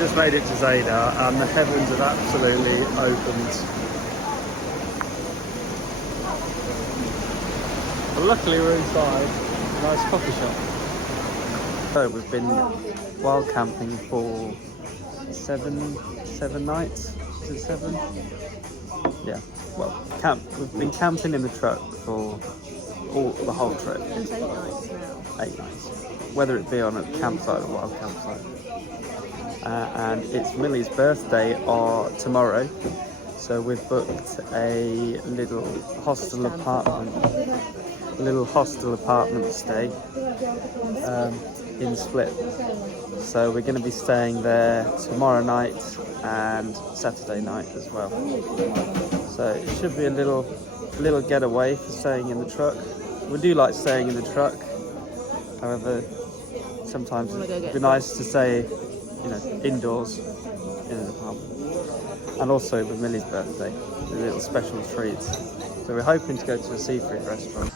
just made it to Zadar and the heavens have absolutely opened. But luckily we're inside a nice coffee shop. So we've been wild camping for seven nights. Is it 7? Yeah. Well, we've been camping in the truck for the whole trip. It's 8 nights now. 8 nights. Whether it be on a campsite or wild campsite. And it's Millie's birthday tomorrow, so we've booked a little hostel apartment stay in Split. So we're going to be staying there tomorrow night and Saturday night as well. So it should be a little getaway for staying in the truck. We do like staying in the truck, however sometimes it'd be nice to stay, indoors in an apartment. And also with Millie's birthday, a little special treat. So we're hoping to go to a seafood restaurant.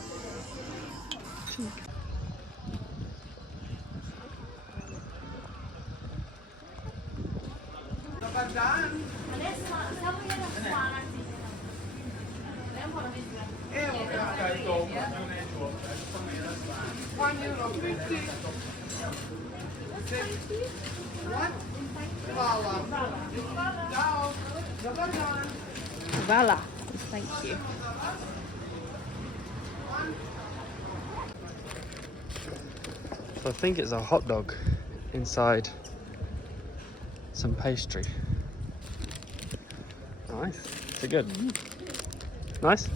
Vala, thank you. So I think it's a hot dog inside some pastry. Nice. Is it good? Nice?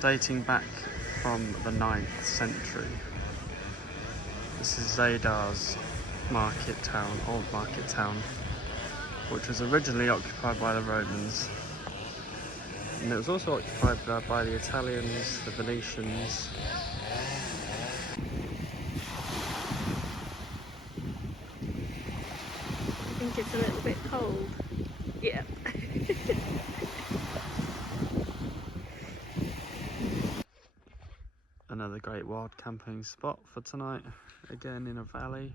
Dating back from the 9th century. This is Zadar's old market town, which was originally occupied by the Romans. And it was also occupied by the Italians, the Venetians. I think it's a little bit cold. Yeah. Another great wild camping spot for tonight, again in a valley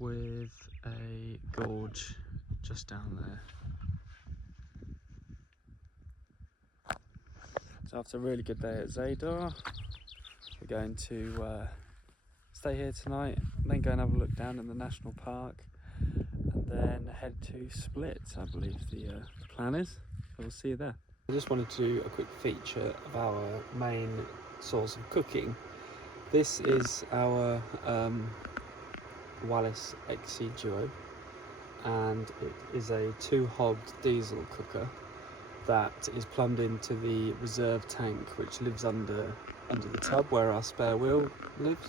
with a gorge just down there. So after a really good day at Zadar, we're going to stay here tonight, then go and have a look down in the national park, and then head to Split, I believe the plan is. So we'll see you there. I just wanted to do a quick feature of our main source of cooking. This is our Wallis XC Duo, and it is a 2-hobbed diesel cooker that is plumbed into the reserve tank, which lives under the tub where our spare wheel lives.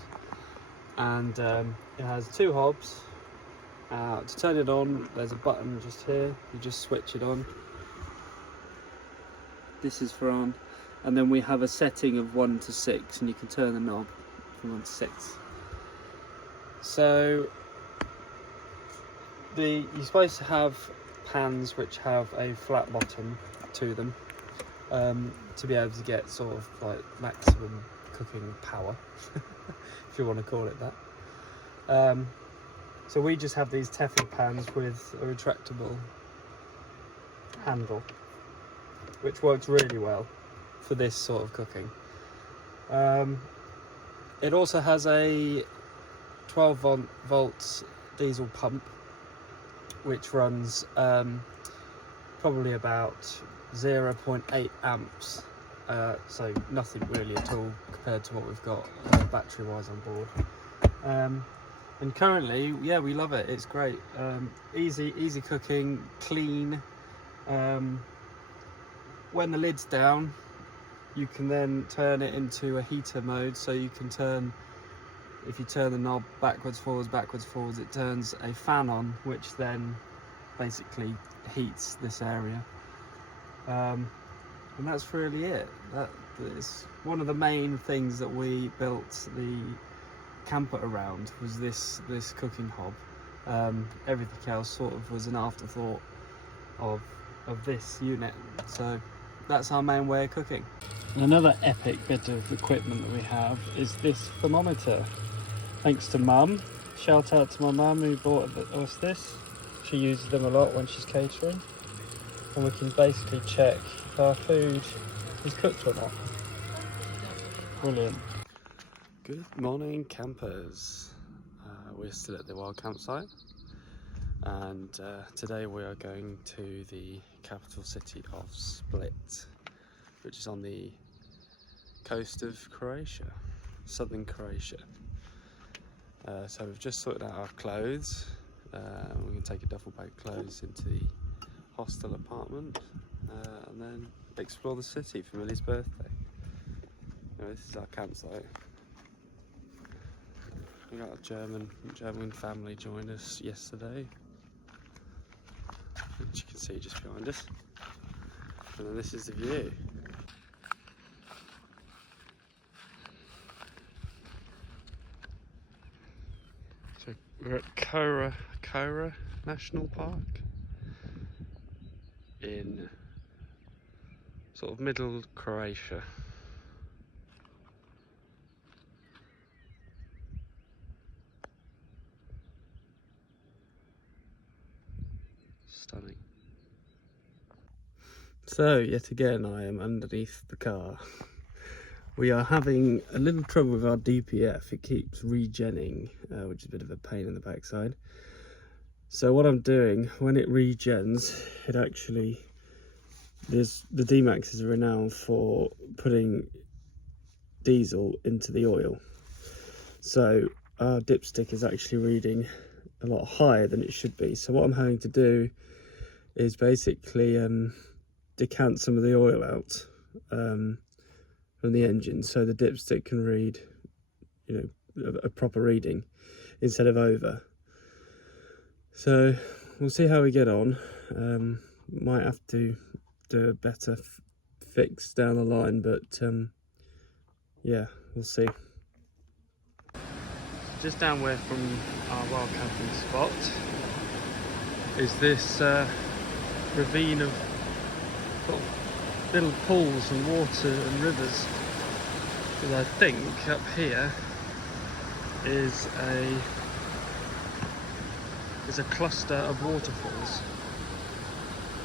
And it has 2 hobs. To turn it on, there's a button just here. You just switch it on. This is for on. And then we have a setting of 1 to 6, and you can turn the knob from 1 to 6. So you're supposed to have pans which have a flat bottom to them, to be able to get sort of like maximum cooking power, if you want to call it that. So we just have these Teflon pans with a retractable handle, which works really well for this sort of cooking. It also has a 12 volts diesel pump, which runs probably about 0.8 amps, so nothing really at all compared to what we've got battery wise on board. And currently, yeah, we love it. It's great. Easy cooking, clean. When the lid's down, you can then turn it into a heater mode, so you can turn, if you turn the knob backwards, forwards, it turns a fan on, which then basically heats this area. And that's really it. That is one of the main things that we built the camper around, was this cooking hob. Everything else sort of was an afterthought of this unit. So that's our main way of cooking. And another epic bit of equipment that we have is this thermometer. Thanks to Mum. Shout out to my mum who bought us this. She uses them a lot when she's catering. And we can basically check if our food is cooked or not. Brilliant. Good morning, campers. We're still at the wild campsite. And today we are going to the capital city of Split, which is on the coast of Croatia, southern Croatia. So we've just sorted out our clothes. We're going to take a duffel bag clothes into the hostel apartment and then explore the city for Millie's birthday. This is our campsite. We got a German family joined us yesterday, which you can see just behind us. And then this is the view. So we're at Krka National Park in sort of middle Croatia. Stunning. So yet again I am underneath the car. We are having a little trouble with our DPF. It keeps regenning, which is a bit of a pain in the backside. So what I'm doing, when it regens, it actually, the D-Max is renowned for putting diesel into the oil. So our dipstick is actually reading a lot higher than it should be. So what I'm having to do is basically decant some of the oil out from the engine, so the dipstick can read, a proper reading instead of over. So we'll see how we get on. Might have to do a better fix down the line, but yeah, we'll see. Just downwhere from our wild camping spot is this ravine of little pools and water and rivers. And I think up here is a cluster of waterfalls.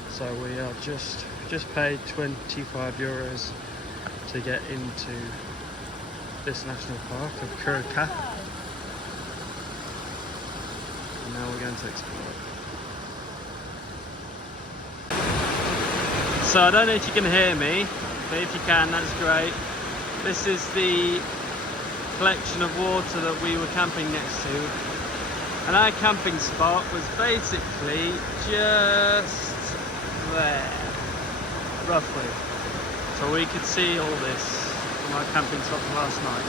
So we are just paid €25 to get into this national park of Krka. And now we're going to explore it. So I don't know if you can hear me, but if you can, that's great. This is the collection of water that we were camping next to. And our camping spot was basically just there, roughly. So we could see all this from our camping spot from last night.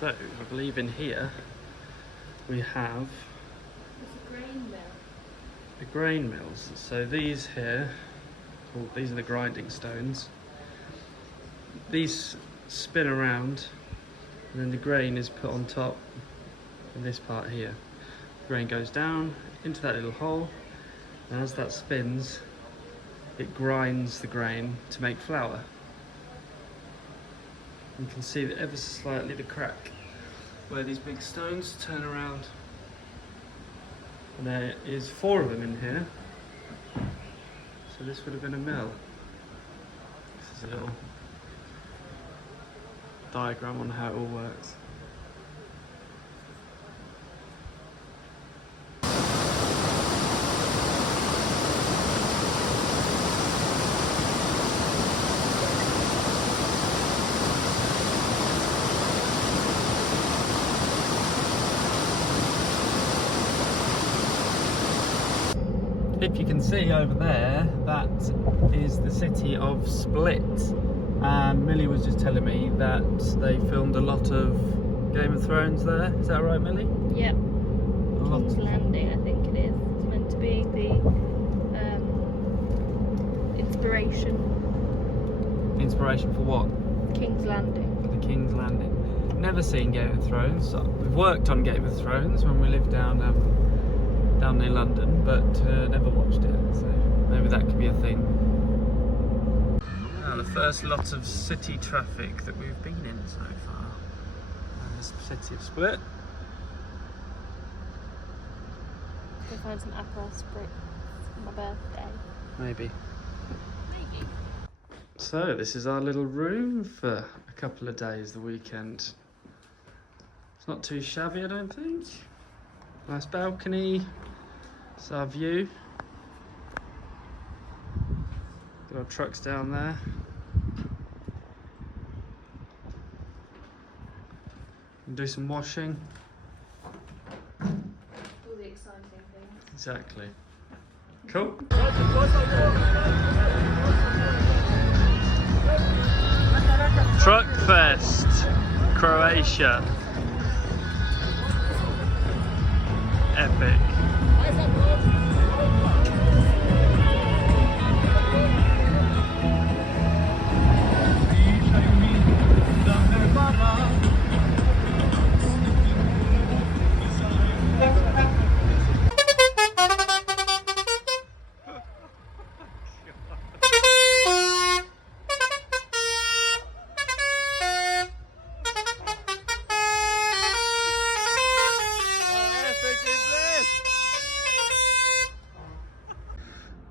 So, I believe in here we have the grain mills. So these here, these are the grinding stones. These spin around and then the grain is put on top in this part here. The grain goes down into that little hole, and as that spins, it grinds the grain to make flour. You can see that ever so slightly the crack where these big stones turn around. And there is 4 of them in here. So this would have been a mill. This is a little diagram on how it all works. if you can see over there, that is the city of Split. And Millie was just telling me that they filmed a lot of Game of Thrones there. Is that right, Millie? Yep. A lot. King's Landing, I think it is. It's meant to be the inspiration. Inspiration for what? King's Landing. For the King's Landing. Never seen Game of Thrones. We've worked on Game of Thrones when we lived down near London, but never watched it. So maybe that could be a thing. Now, the first lot of city traffic that we've been in so far. This city of Split. Go find some Aperol Spritz for my birthday. Maybe. So this is our little room for a couple of days the weekend. It's not too shabby, I don't think. Nice balcony. It's our view. Got our trucks down there. And do some washing. All the exciting things. Exactly. Cool. Truck Fest Croatia. Epic.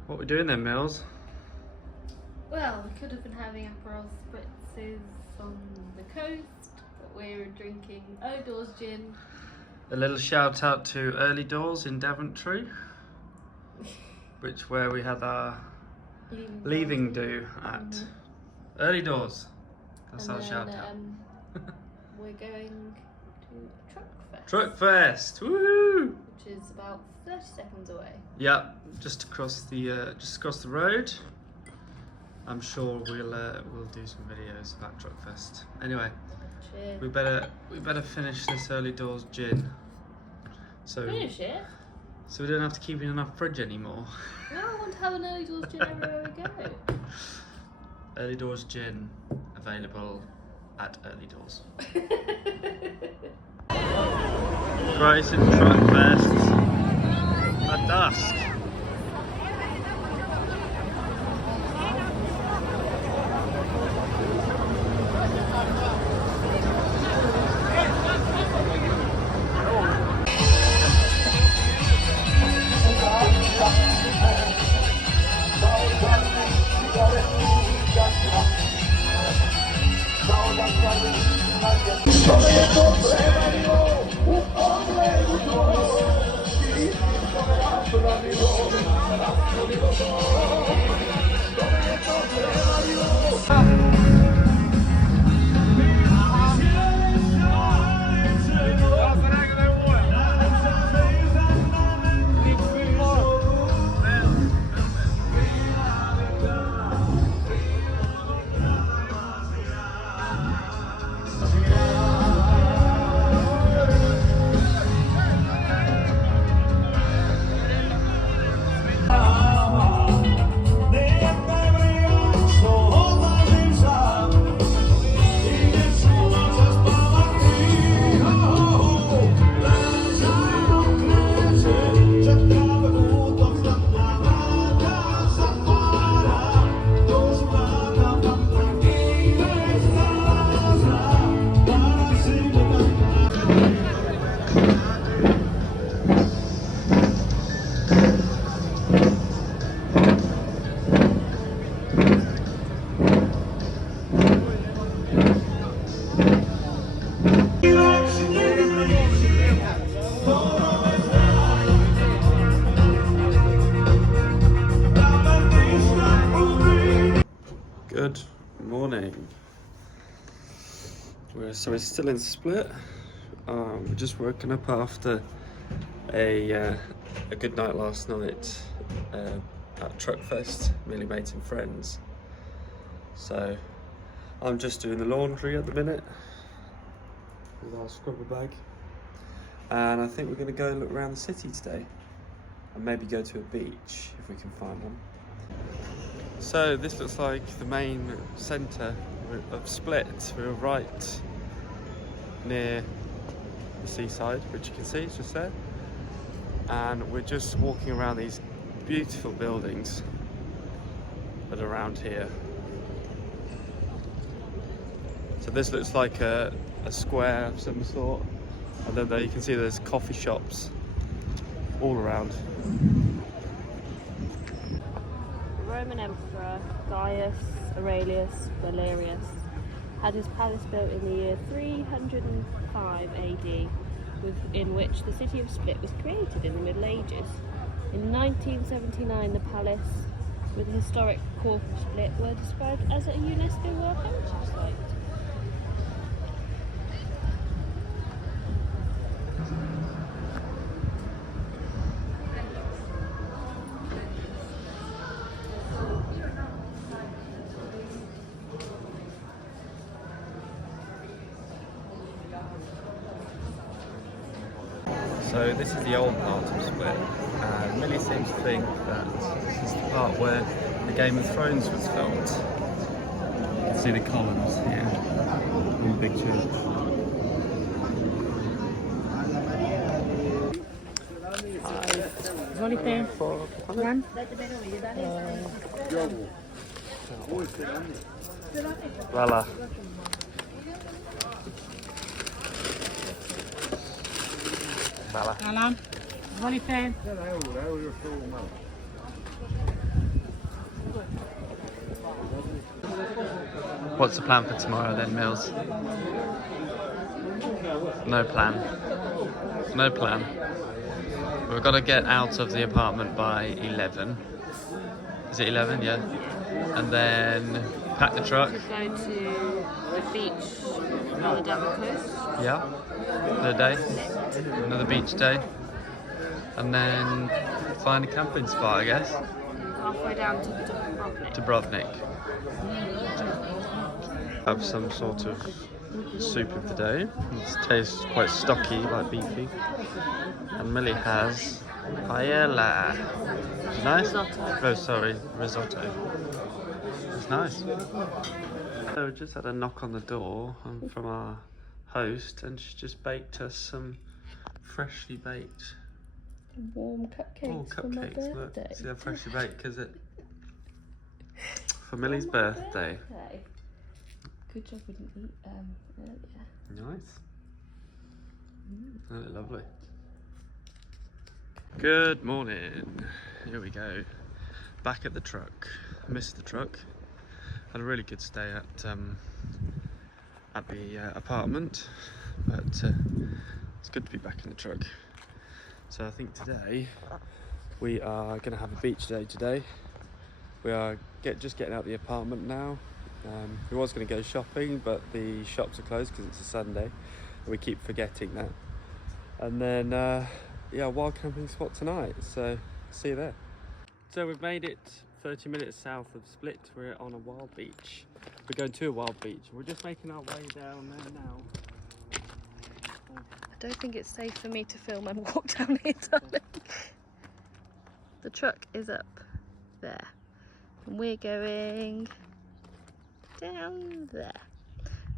What we doing then, Mills? Well, we could have been having Aperol Spritzes on the coast, but we're drinking O'Door's gin. A little shout out to Early Doors in Daventry, where we had our leaving do at. Early Doors. That's our shout out. We're going to Truckfest. Truckfest, woohoo! Which is about 30 seconds away. Yeah, just across the road. I'm sure we'll do some videos about Truckfest. Anyway, cheers. we better finish this Early Doors gin. So finish it. So we don't have to keep it in our fridge anymore. No, I want to have an Early Doors gin everywhere we go. Early Doors gin available at Early Doors. Croatian Truckfest at dusk. Good morning. We're still in Split. We're just woken up after a good night last night at Truck Fest. Millie made some friends. So I'm just doing the laundry at the minute with our scrubber bag. And I think we're going to go look around the city today and maybe go to a beach if we can find one. So this looks like the main centre of Split. We're right near the seaside, which you can see, it's just there. And we're just walking around these beautiful buildings that are around here. So this looks like a square of some sort. And then there you can see there's coffee shops all around. The Roman Emperor Gaius Aurelius Valerius had his palace built in the year 305 AD, in which the city of Split was created in the Middle Ages. In 1979, the palace with the historic core of Split were described as a UNESCO World Heritage Site. So this is the old part of Split, and Millie seems to think that this is the part where the Game of Thrones was filmed. You can see the columns here in the big church. Voilà. Alan, volite? What's the plan for tomorrow then, Mills? No plan. No plan. We've got to get out of the apartment by 11. Is it 11? Yeah. And then pack the truck. We could go to the beach on the Devon coast. Yeah. Another day. Another beach day. And then find a camping spot, I guess. Halfway down to Dubrovnik. Dubrovnik. Have some sort of soup of the day. It tastes quite stocky, like beefy. And Millie has paella. Nice? Risotto. Oh, sorry, risotto. It's nice. So we just had a knock on the door from our host, and she just baked us some freshly baked Warm cupcakes for my cupcakes. birthday. Look, see how freshly baked, because it for Millie's birthday. Good job we didn't eat earlier. Nice. Oh, lovely. Good morning. Here we go. Back at the truck. Missed the truck. Had a really good stay at the apartment, but it's good to be back in the truck. So I think today we are going to have a beach day today. We are just getting out of the apartment now. We was going to go shopping, but the shops are closed because it's a Sunday. We keep forgetting that. And then, yeah, wild camping spot tonight. So see you there. So we've made it 30 minutes south of Split. We're on a wild beach. We're going to a wild beach. We're just making our way down there now. I don't think it's safe for me to film and walk down here, darling. The truck is up there. And we're going down there.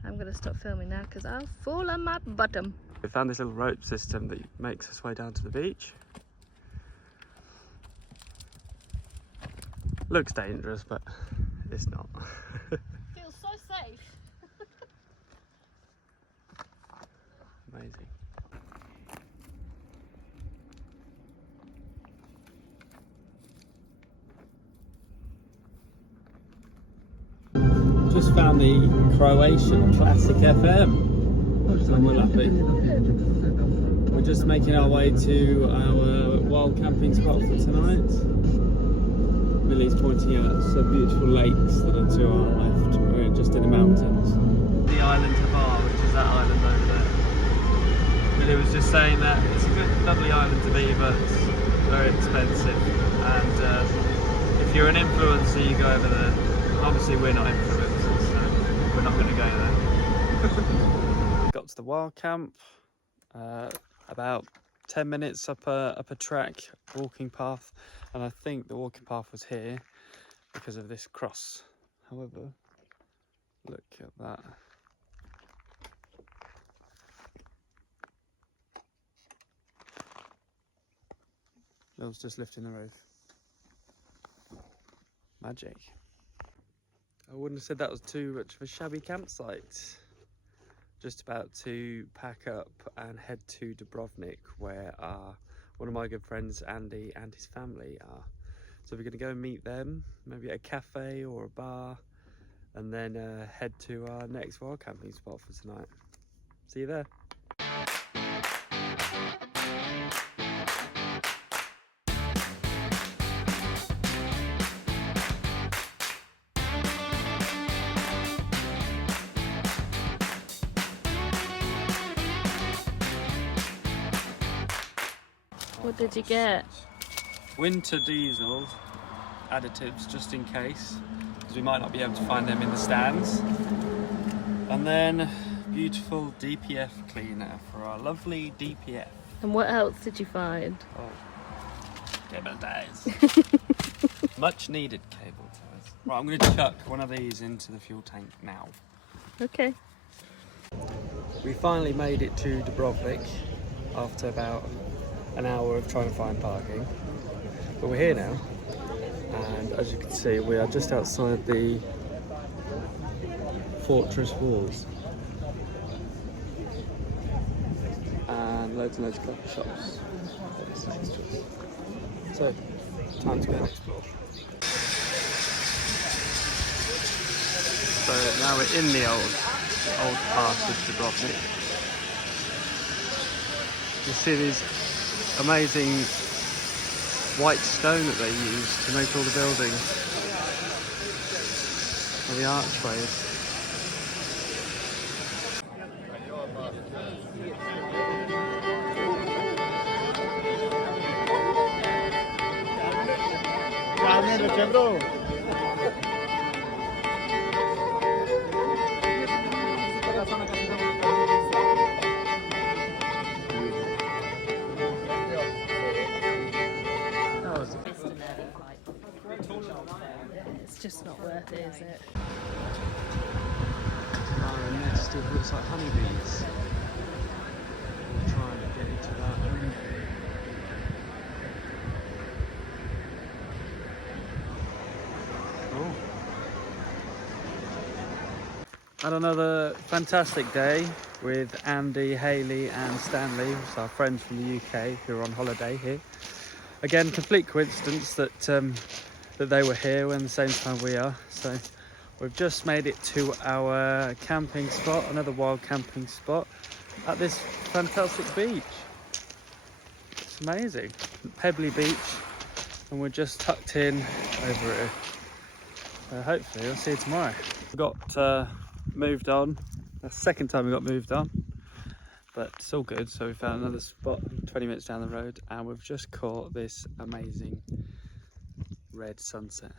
I'm going to stop filming now because I'll fall on my bottom. We found this little rope system that makes us way down to the beach. Looks dangerous, but it's not. Feels so safe. Amazing. Just found the Croatian Classic FM. So we're happy. We're just making our way to our wild camping spot for tonight. Millie's pointing out some beautiful lakes that are to our left. We're just in the mountains. The island of Bar, which is that island over there. Millie was just saying that it's a good, lovely island to be, but it's very expensive. and if you're an influencer you go over there. Obviously we're not influencers, so we're not going to go there. Got to the wild camp, about 10 minutes up a track, walking path, and I think the walking path was here because of this cross. However, look at that. Bill's just lifting the roof. Magic. I wouldn't have said that was too much of a shabby campsite. Just about to pack up and head to Dubrovnik, where one of my good friends Andy and his family are. So we're going to go and meet them, maybe at a cafe or a bar, and then head to our next wild camping spot for tonight. See you there. What did you get? Winter diesel additives, just in case, because we might not be able to find them in the stands. And then beautiful DPF cleaner for our lovely DPF. And what else did you find? Oh, cable ties. Much needed cable ties. Right, I'm going to chuck one of these into the fuel tank now. Okay. We finally made it to Dubrovnik after about an hour of trying to find parking. But we're here now, and as you can see, we are just outside the fortress walls. And loads of coffee shops. So, time to go and explore. So now we're in the old part of Dubrovnik. You see these amazing white stone that they use to make all the buildings and the archways. It's just not worth it, is it? A nest of looks like honeybees. We'll try and get into that. Oh. Had another fantastic day with Andy, Hayley and Stanley, who's our friends from the UK who are on holiday here. Again, complete coincidence that that they were here when the same time we are. So we've just made it to our camping spot, another wild camping spot at this fantastic beach. It's amazing, Pebbly Beach, and we're just tucked in over here. So hopefully we'll see you tomorrow. We got moved on. That's the second time we got moved on, but it's all good. So we found another spot 20 minutes down the road, and we've just caught this amazing red sunset.